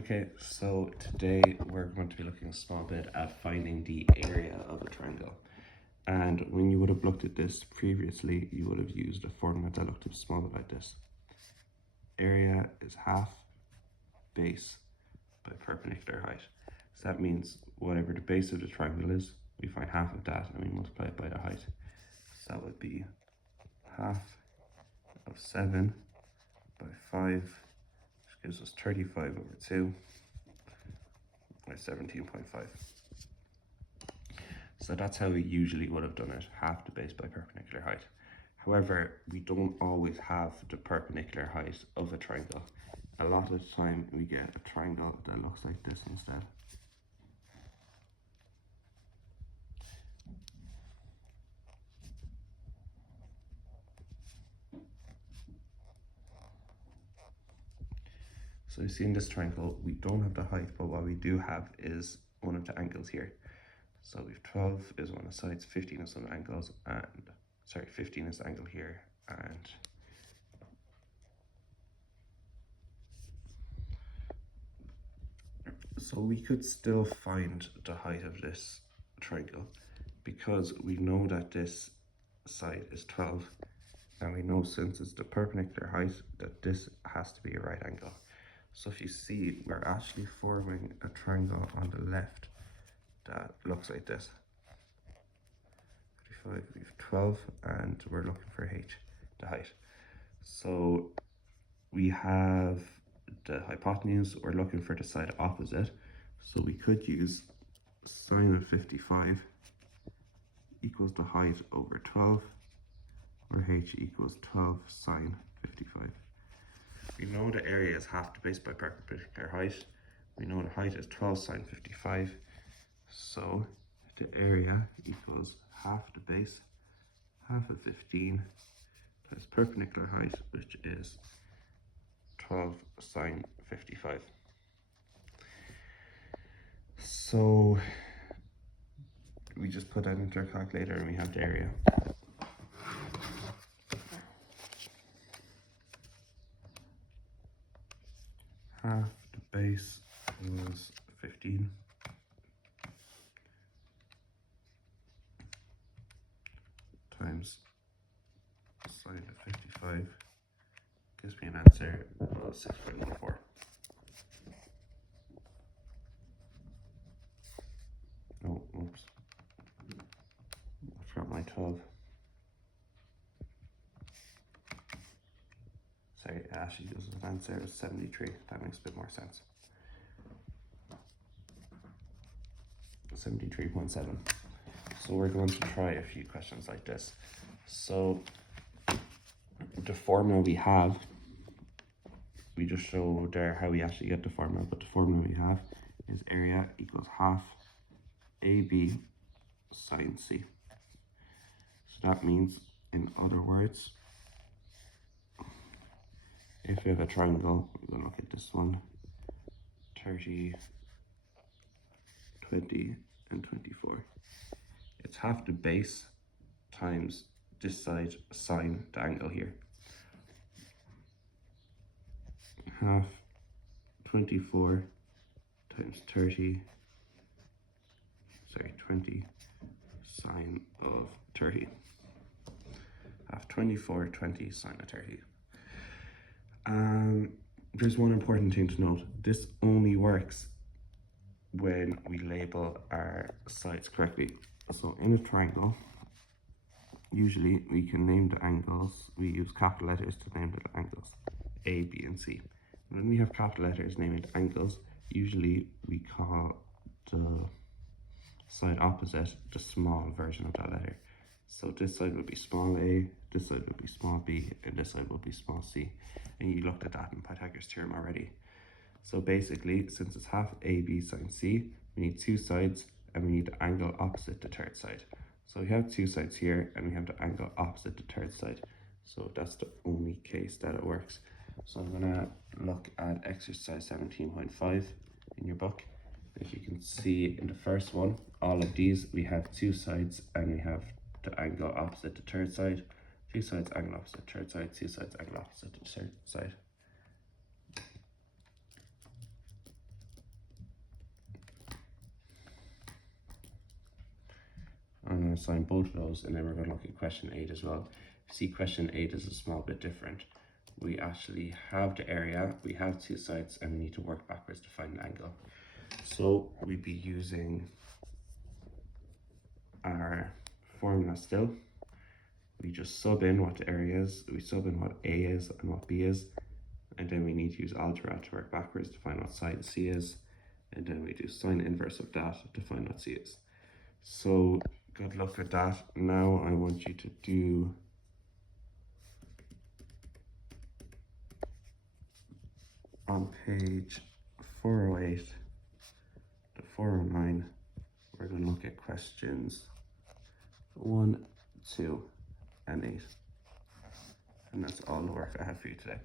Okay, so today we're going to be looking a small bit at finding the area of a triangle. And when you would have looked at this previously, you would have used a formula that looked a small bit like this. Area is half base by perpendicular height. So that means whatever the base of the triangle is, we find half of that and we multiply it by the height. So that would be half of 7 by 5, which gives us 35 over 2. By 17.5. So that's how we usually would have done it, half the base by perpendicular height. However, we don't always have the perpendicular height of a triangle. A lot of the time we get a triangle that looks like this instead. So you see in this triangle, we don't have the height, but what we do have is one of the angles here. So we've 12 is one of the sides, 15 is one of the angles, and 15 is the angle here, and so we could still find the height of this triangle because we know that this side is 12, and we know since it's the perpendicular height that this has to be a right angle. So if you see, we're actually forming a triangle on the left that looks like this. 35, we have 12, and we're looking for the height. So we have the hypotenuse, we're looking for the side opposite. So we could use sine of 55 equals the height over 12, or h equals 12 sine 55. We know the area is half the base by perpendicular height. We know the height is 12 sine 55. So the area equals half the base, half of 15, times perpendicular height, which is 12 sine 55. So we just put that into our calculator and we have the area. Half the base was 15 times sine of 55 gives me an answer of 6.14. Oh, oops. I forgot my 12. Sorry, it actually gives an answer of 73. That makes a bit more sense. 73.7. So we're going to try a few questions like this. So the formula we have, we just showed there how we actually get the formula, but the formula we have is area equals half AB sine C. So that means, in other words, if we have a triangle, we're going to look at this one, 30, 20, and 24. It's half the base times this side sine the angle here. Half 24 times 30, 20 sine of 30. Half 24, 20 sine of 30. There's one important thing to note. This only works when we label our sides correctly. So in a triangle, usually we can name the angles. We use capital letters to name the angles, A, B, and C. When we have capital letters naming the angles, usually we call the side opposite the small version of that letter. So this side would be small a, this side would be small b, and this side would be small c. And you looked at that in Pythagoras' theorem already. So basically, since it's half AB sine C, we need two sides and we need the angle opposite the third side. So we have two sides here and we have the angle opposite the third side. So that's the only case that it works. So I'm gonna look at exercise 17.5 in your book. If you can see in the first one, all of these, we have two sides and we have the angle opposite the third side, two sides angle opposite the third side, two sides angle opposite the third side. going to assign both of those, and then we're going to look at question 8 as well. See, question 8 is a small bit different. We actually have the area, we have 2 sides, and we need to work backwards to find an angle. So we'd be using our formula still. We just sub in what the area is, we sub in what A is and what B is, and then we need to use algebra to work backwards to find what side C is, and then we do sine inverse of that to find what C is. So good luck with that. Now I want you to do on page 408 to 409, we're going to look at questions 1, 2, and 8. And that's all the work I have for you today.